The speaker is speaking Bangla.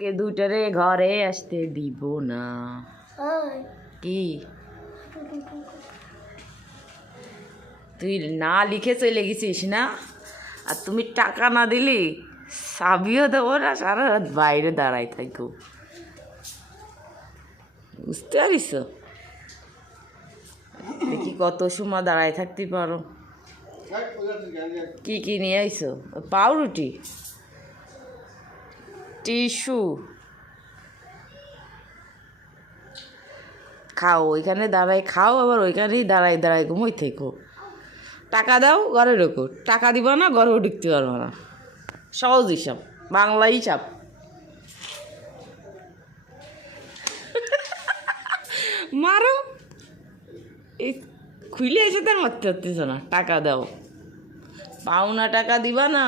কে দুটারে ঘরে আসতে দিব না। কি তুই না লিখে চলে গেছিস না? আর তুমি টাকা না দিলি চাবিও দেবো না, সারা রাত বাইরে দাঁড়াই থাকো। বুঝতে পারিস? দেখি কত সময় দাঁড়ায় থাকতে পারো। কি কি নিয়ে আইসো? পাউরুটি, টিস্যু, খাও ওইখানে দাঁড়াই খাও, আবার ওইখানেই দাঁড়াই দাঁড়াই ঘুমোই থেকো। টাকা দাও ঘরে ঢোকো, টাকা দিব না ঘরেও ঢুকতে পারবো না। সহজ হিসাব, বাংলা হিসাব। মারো, এই খুলে এসে তার মারতে হতেছ না। টাকা দাও, পাওনা টাকা দিবা না।